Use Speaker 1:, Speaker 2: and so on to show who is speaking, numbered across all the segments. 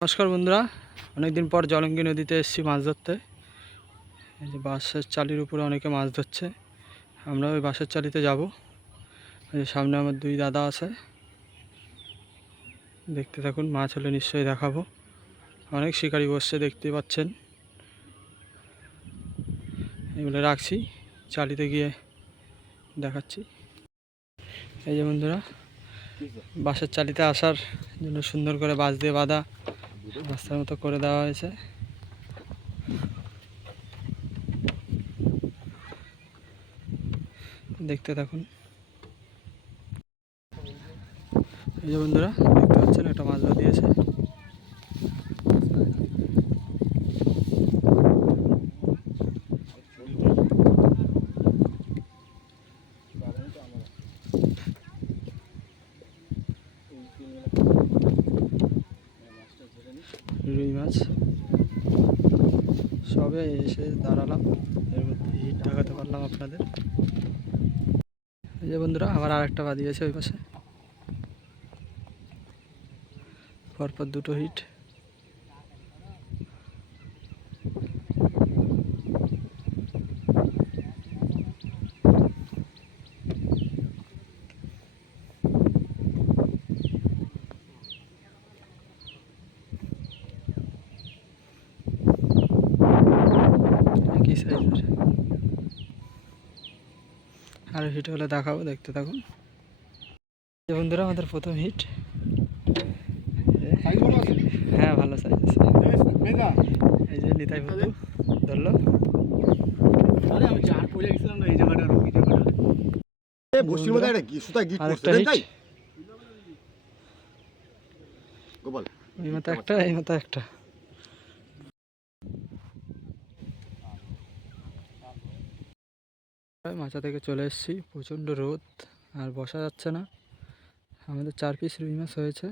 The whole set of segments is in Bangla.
Speaker 1: নমস্কার বন্ধুরা, অনেকদিন পর জলঙ্গি নদীতে এসেছি মাছ ধরতে। এই যে বাঁশের চালির উপরে অনেকে মাছ ধরছে, আমরা ওই বাঁশের চালিতে যাব। সামনে আমার দুই দাদা আছে। দেখতে থাকুন, মাছ হলে নিশ্চয়ই দেখাবো। অনেক শিকারি বসছে দেখতে পাচ্ছেন। এগুলো রাখছি, চালিতে গিয়ে দেখাচ্ছি। এই যে বন্ধুরা, বাঁশের চালিতে আসার জন্য সুন্দর করে বাঁশ দিয়ে বাঁধা। রাস্তার মতো করে দেওয়া হয়েছে। দেখতে থাকুন। এই যে বন্ধুরা, দেখতে পাচ্ছেন একটা মাছ দিয়েছে মাছ সবে এসে দাঁড়ালাম। এর মধ্যে হিট ঢাকাতে পারলাম আপনাদের। এই যে বন্ধুরা আবার আর একটা আছে ওই পাশে। পরপর দুটো হিট। আর হিট হলে দেখাবো দেখতে থাকুন। এই বন্ধুরা আমাদের প্রথম হিট। হ্যাঁ ভালো সাইজ আছে। এই যে নিতাই বন্ধু ধরলো।
Speaker 2: একটা
Speaker 1: এই মতো একটা এই মতো একটা মাচা থেকে চলে এসেছি। প্রচণ্ড রোদ, আর বসা যাচ্ছে না। আমাদের চার পিস রুই মাছ হয়েছে।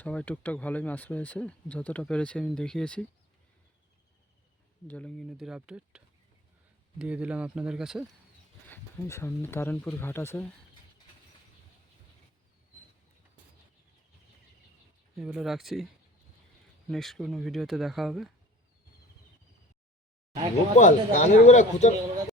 Speaker 1: সবাই টুকটাক ভালোই মাছ পেয়েছে। যতটা পেরেছি আমি দেখিয়েছি। জলঙ্গি নদীর আপডেট দিয়ে দিলাম আপনাদের কাছে। এই সামনে তারানপুর ঘাট আছে। এগুলো রাখছি। নেক্সট কোনো ভিডিওতে দেখা হবে।